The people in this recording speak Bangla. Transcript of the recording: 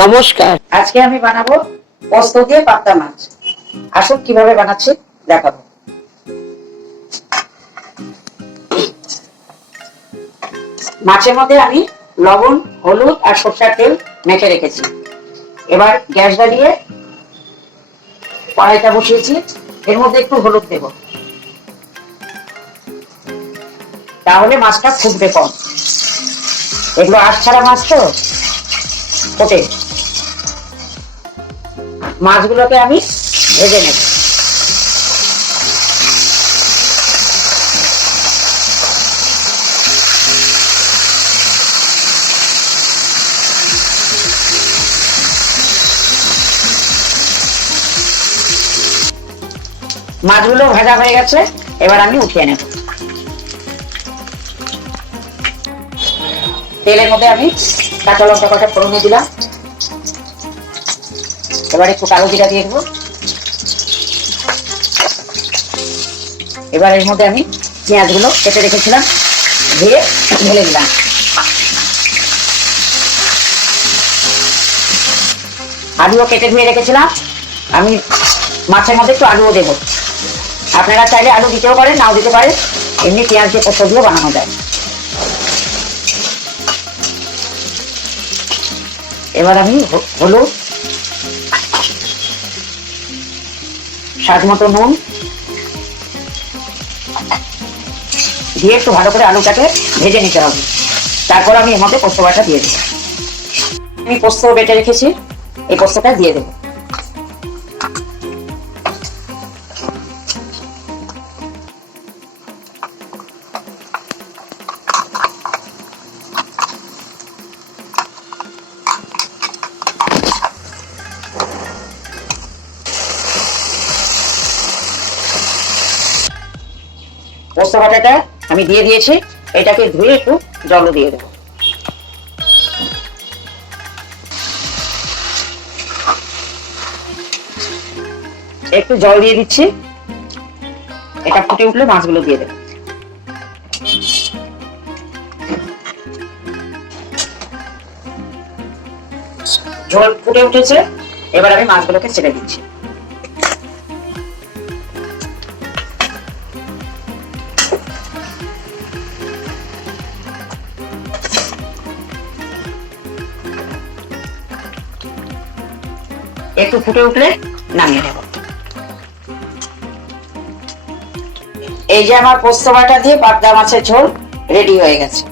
নমস্কার। আজকে আমি বানাবো পোস্ত দিয়ে পাবদা মাছ। আসুন কিভাবে বানাচ্ছি দেখাবো। মাছের মধ্যে আমি লবণ, হলুদ আর সরষের তেল মেখে রেখেছি। এবার গ্যাস জ্বালিয়ে কড়াইটা বসিয়েছি। এর মধ্যে একটু হলুদ দেব, তাহলে মাছটা ফুটবে কম। এগুলো আঁশ ছাড়া মাছ তো ফোটে। মাছগুলোকে আমি ভেজে নেব। মাছগুলো ভাজা হয়ে গেছে, এবার আমি উঠিয়ে নেব। তেলের মধ্যে আমি কাঁচা লঙ্কা কটা ফোড়নে দিলাম। এবার একটু কালো জিরা দিয়ে দেবো। এবার এর মধ্যে আমি পেঁয়াজগুলো কেটে রেখেছিলাম দিয়ে ঢেলে দিলাম। আলুও কেটে ধুয়ে রেখেছিলাম। আমি মাছের মধ্যে একটু আলুও দেবো। আপনারা চাইলে আলু দিতেও পারেন, নাও দিতে পারেন। এমনি পেঁয়াজ দিয়ে পোস্ত দিয়ে বানানো যায়। এবার আমি হলুদ, স্বাদ মতো নুন দিয়ে একটু ভালো করে আলুটাকে ভেজে নিতে হবে। তারপর আমি এর মধ্যে পোস্ত বাটা দিয়ে দেবো। আমি পোস্ত বেটে রেখেছি, এই পোস্তটা দিয়ে দেবো। পোস্ত বাটাটা আমি দিয়ে দিয়েছি। এটাকে ধুয়ে একটু জল দিয়ে দেবো। একটু জল দিয়ে দিচ্ছি। এটা ফুটে উঠলে মাছগুলো দিয়ে দেবো। ঝোল ফুটে উঠেছে, এবার আমি মাছগুলোকে ছেড়ে দিচ্ছি। একটু ফুটে উঠলে নামিয়ে নেব। এই যে আমার পোস্ত বাটা দিয়ে পাবদা মাছের ঝোল রেডি হয়ে গেছে।